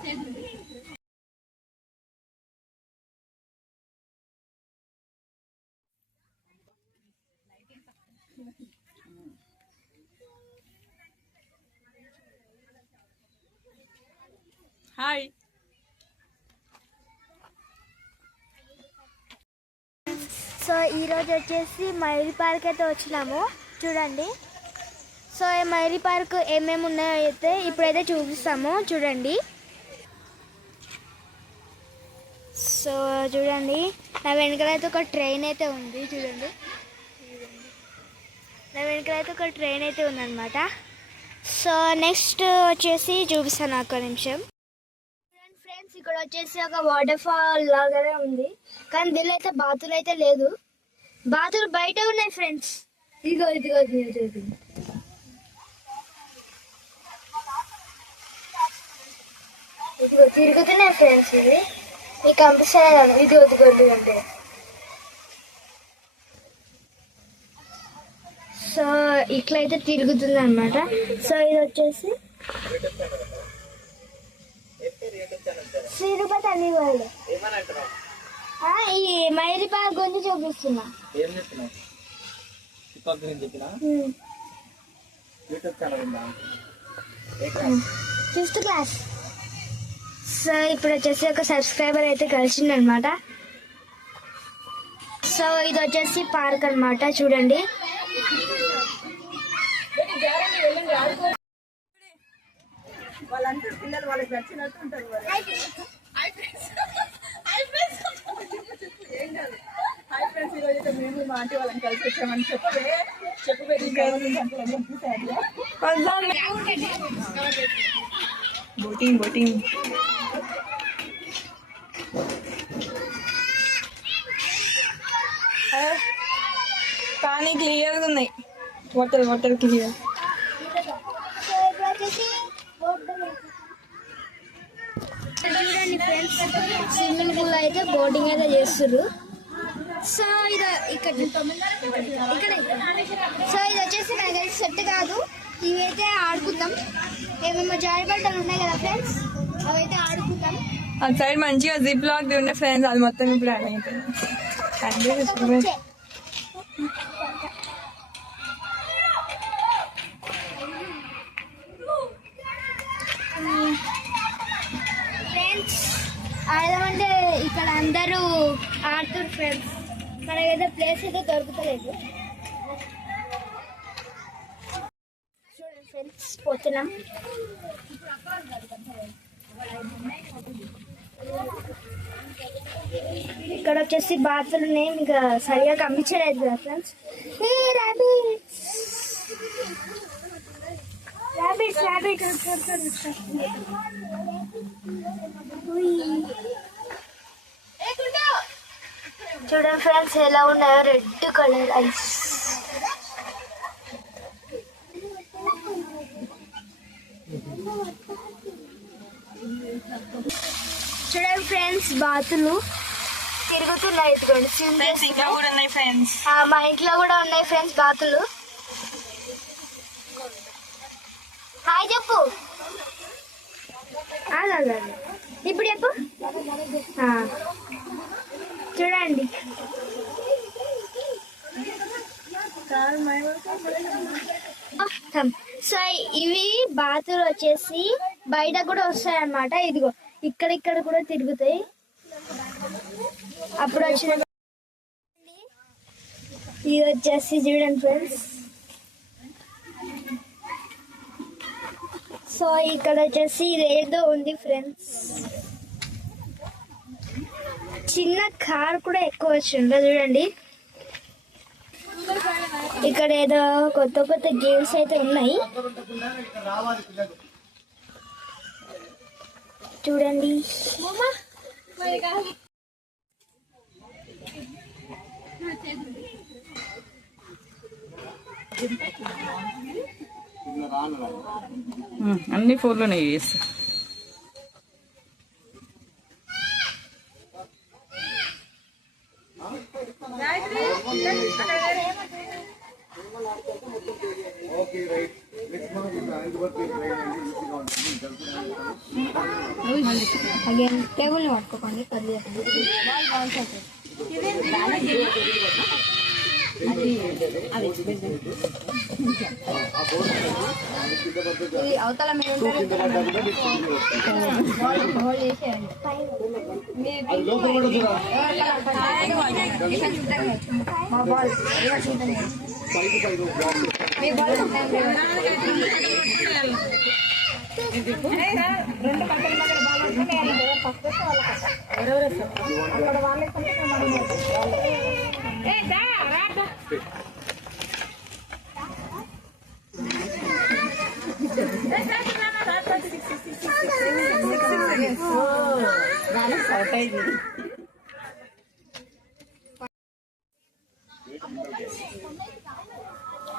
Hi. So ఈరోజు వచ్చేసి మైరీ park అయితే వచ్చినాము చూడండి. సో ఈ మైరీ పార్క్ ఏమేమి ఉన్నాయో అయితే ఇప్పుడైతే చూపిస్తాము చూడండి. సో చూడండి, నా వెనకాలైతే ఒక ట్రైన్ అయితే ఉంది చూడండి. నా వెనకాలైతే ఒక ట్రైన్ అయితే ఉందన్నమాట. సో నెక్స్ట్ వచ్చేసి చూపిస్తాను ఒక నిమిషం. ఫ్రెండ్స్ ఇక్కడ వచ్చేసి ఒక వాటర్ ఫాల్ లాగానే ఉంది, కానీ దీనిలో అయితే బాతులు అయితే లేదు. బాతులు బయట ఉన్నాయి ఫ్రెండ్స్. ఇదిగో ఇదిగో ఇదిగో ఇదిగో తిరుగుతున్నాయి ఫ్రెండ్స్. ఇది మీకు కనిపిస్తాయి. ఇది వద్దు అంటే సో ఇట్లయితే తిరుగుతుంది అనమాట. సో ఇది వచ్చేసి శ్రీరుపతి అన్ని వాళ్ళు ఈ మైరీ పార్క్ గురించి చూపిస్తున్నా. 5th class. సో ఇప్పుడు వచ్చేసి ఒక సబ్స్క్రైబర్ అయితే కలిసింది అనమాట. సో ఇది వచ్చేసి పార్క్ అనమాట చూడండి. వాళ్ళంతా పిల్లలు వాళ్ళకి నచ్చినట్టు ఉంటారు. హాయ్ ఫ్రెండ్స్, ఈరోజు అయితే మేము మా ఆంటీ వాళ్ళని కలిసి వచ్చామని చెప్పే బోటింగ్ కానీ క్లియర్గా ఉన్నాయి. Water clear. చూడండి ఫ్రెండ్స్, స్విమ్మింగ్ పూల్ అయితే బోటింగ్ అయితే చేస్తున్నారు. సో ఇది ఇక్కడ సో ఇది వచ్చేసి నాకు సెట్ కాదు. ఇవైతే ఆడుకుందాం. ఏమేమో జారిబడ్డలు ఉన్నాయి కదా ఫ్రెండ్స్, అవైతే ఆడుకుందాం. అటు సైడ్ మంచిగా జిప్ లాక్ ఉండే ఫ్రెండ్స్, అది మొత్తం ఇప్పుడు యాడ్ అయిపోయింది. ఫ్రెండ్స్ ఆడదామంటే ఇక్కడ అందరూ ఆడుతారు ఫ్రెండ్స్, మనకైతే ప్లేస్ అయితే దొరుకుతలేదు. చూడండి ఫ్రెండ్స్, పోతున్నాం. ఇక్కడ వచ్చేసి బాతులు ఉన్నాయి, మీకు సరిగా కనిపించలేదు కదా ఫ్రెండ్స్. చూడండి ఫ్రెండ్స్ ఎలా ఉన్నాయో, రెడ్ కలర్ ఐస్. చూడండి ఫ్రెండ్స్, బాతులు తిరుగుతున్నాయి. మా ఇంట్లో కూడా ఉన్నాయి ఫ్రెండ్స్ బాతులు. హాయ్ చెప్పు. ఇప్పుడు చెప్పు. చూడండి సో ఇవి బాతులు వచ్చేసి బయట కూడా వస్తాయి అన్నమాట. ఇదిగో ఇక్కడ కూడా తిరుగుతాయి. అప్పుడు వచ్చిన ఇది వచ్చేసి చూడండి ఫ్రెండ్స్. సో ఇక్కడ వచ్చేసి ఇదేదో ఉంది ఫ్రెండ్స్, చిన్న కార్ కూడా ఎక్కువ వచ్చిందో చూడండి. ఇక్కడ ఏదో కొత్త గేమ్స్ అయితే ఉన్నాయి చూడండి. అన్ని ఫోన్లోనే చేస్తా. Okay, right. అగైన్ టేబుల్ పట్టుకోకండి అది ఇది అవతల మీరు మా బాల్ మీ బాల్ రెండు పక్కన పక్కన బాల్ అక్కడ వాళ్ళకి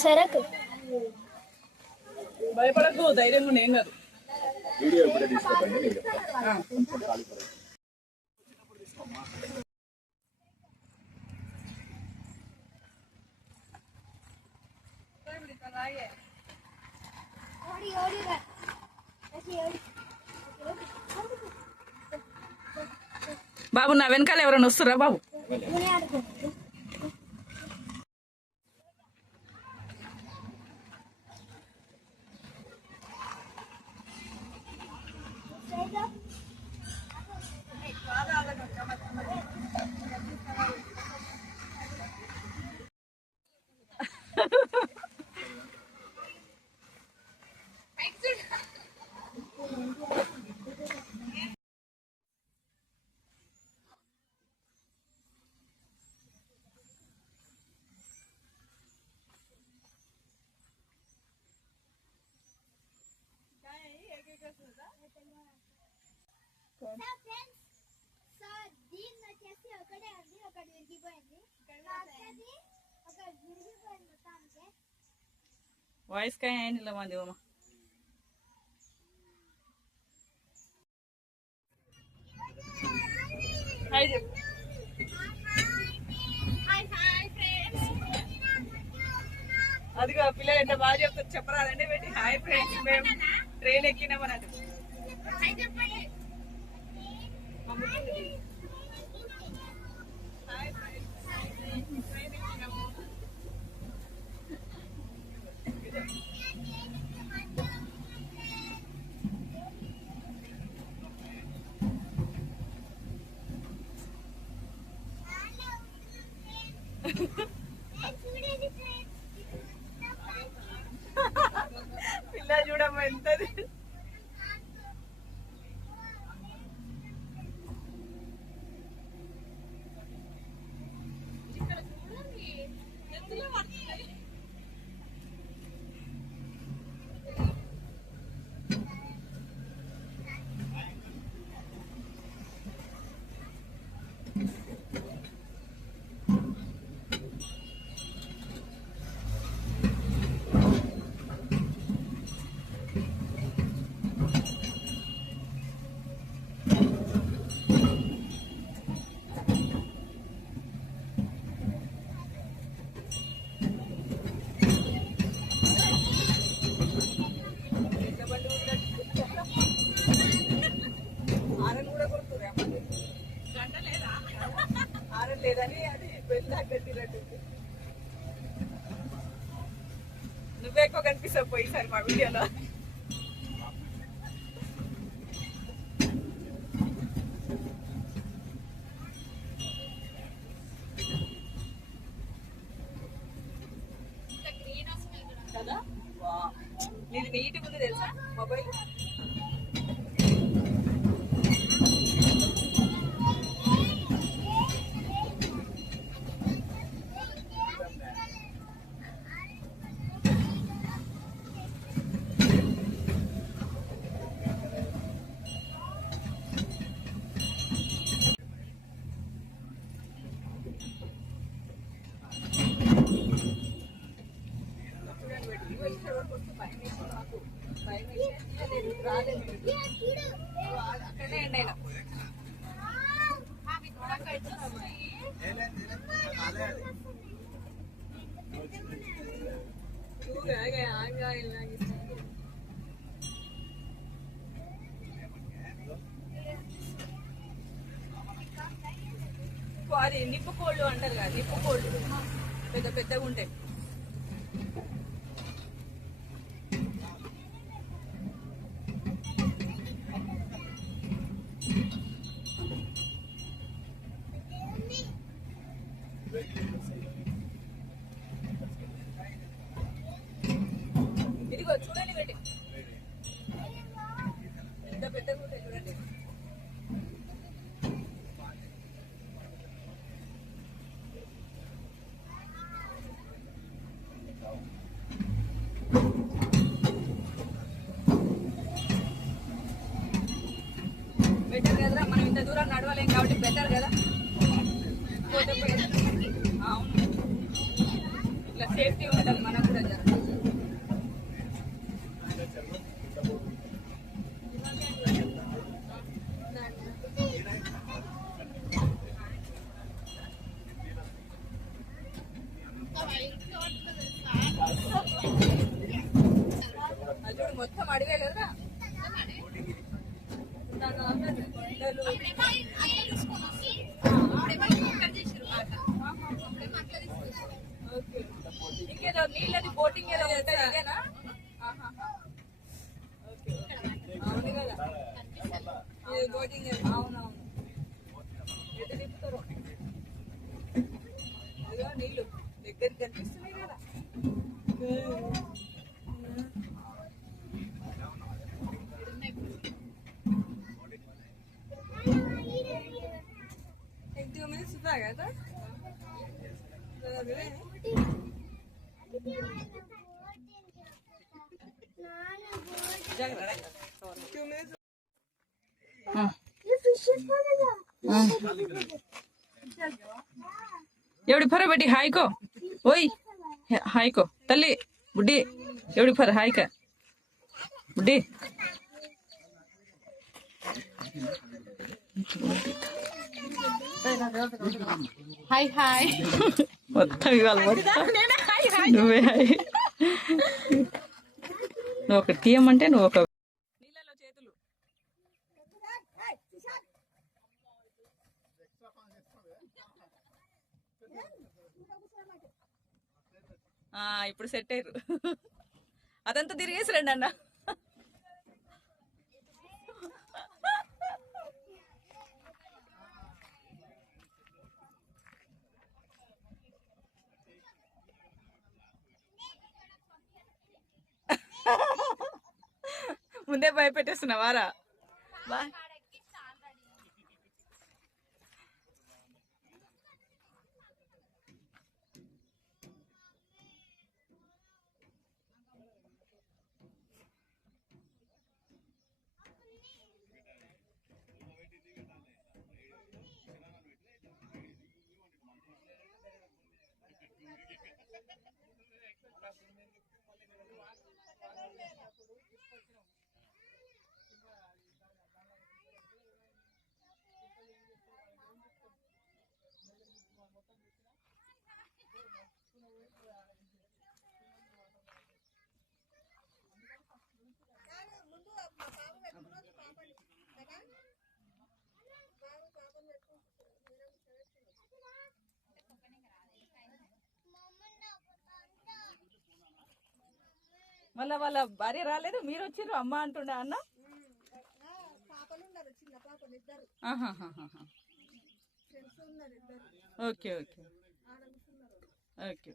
సరకు భయపడకు ధైర్యంగా నేను కాదు వీడియో ఇప్పుడే తీసుకోకండి బాబు నా వెనకాల ఎవరైనా వస్తారా బాబు వాయిస్ కాయ అయింది మంది అమ్మ హాయ్ చెప్పు అదిగో పిల్ల ఎంత బాగా చెప్తారు చెప్పరాదండి పెట్టి హాయ్ ఫ్రెండ్స్ మేము ట్రైన్ ఎక్కినామని అది పిల్ల చూడమ్మా ఎంతది లేదని అది పెళ్ళి కట్టినట్టు నువ్వే ఎక్కువ కనిపిస్తావు పోయిసారి మా వీడియోలో కదా నీది నీట్గా ఉంది తెలుసా మొబైల్ అక్కడే ఎండ్ అయినా అది నిప్పు కోళ్ళు అంటారు కదా, నిప్పు కోళ్ళు పెద్ద పెద్దగా ఉంటాయి. ఇదిగో చూడండి పెట్టి ఎంత పెద్దగా ఉంటాయి చూడండి. బెటర్ కదరా, మనం ఇంత దూరం నడవలేం కాబట్టి బెటర్ కదా. అవును, ఇట్లా సేఫ్టీ ఉండాలి మనకు కూడా జర. అది మొత్తం అడిగే కదరా. ఇంకేదో నీళ్ళది బోటింగ్ ఏదో ఉంటుంది ఇదేనా? అవును కదా, బోటింగ్ అవునవును. ఎటు తిప్పుతారు అదిగో నీళ్ళు దగ్గరికి కనిపిస్తున్నాయి కదా. ఇంటికి మీద సుతా కదా. एवढी फर बेटी हाय को ओय हाय को तल्ली बुड्डी एवढी फर हाय का बुड्डी हाय हाय మొత్తం ఇవాళ నువ్వే హాయ్. నువ్వు ఒకటి తీయమంటే నువ్వు ఒక నీళ్ళలో చేతులు. ఇప్పుడు సెట్ అయ్యారు. అదంతా తిరిగేసి రండి అన్న. ముందే భయపెట్టేస్తున్నావారా? బాయ్. మళ్ళా వాళ్ళ భార్య రాలేదు, మీరు వచ్చిర్రు అమ్మ అంటుండే అన్న. Okay okay okay.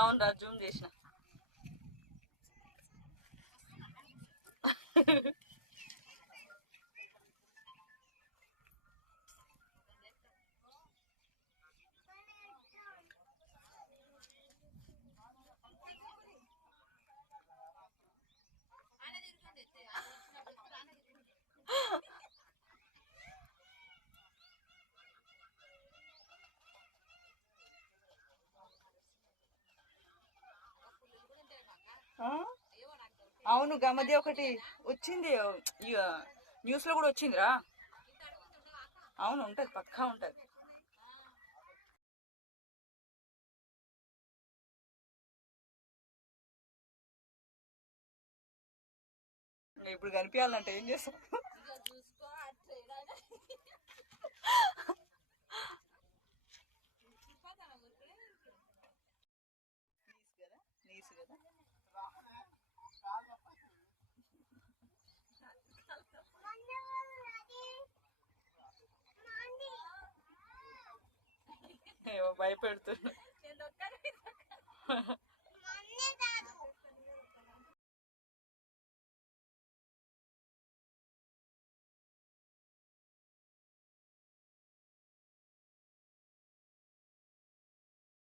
అవును రా, జూమ్ చేసిన. అవును, గమదే ఒకటి వచ్చింది, న్యూస్ లో కూడా వచ్చిందిరా. అవును ఉంటది, పక్కా ఉంటది. ఇప్పుడు కనిపించాలంటే ఏం చేస్తాం? నీసు కదా. ఏమో భయపెడుతున్నా.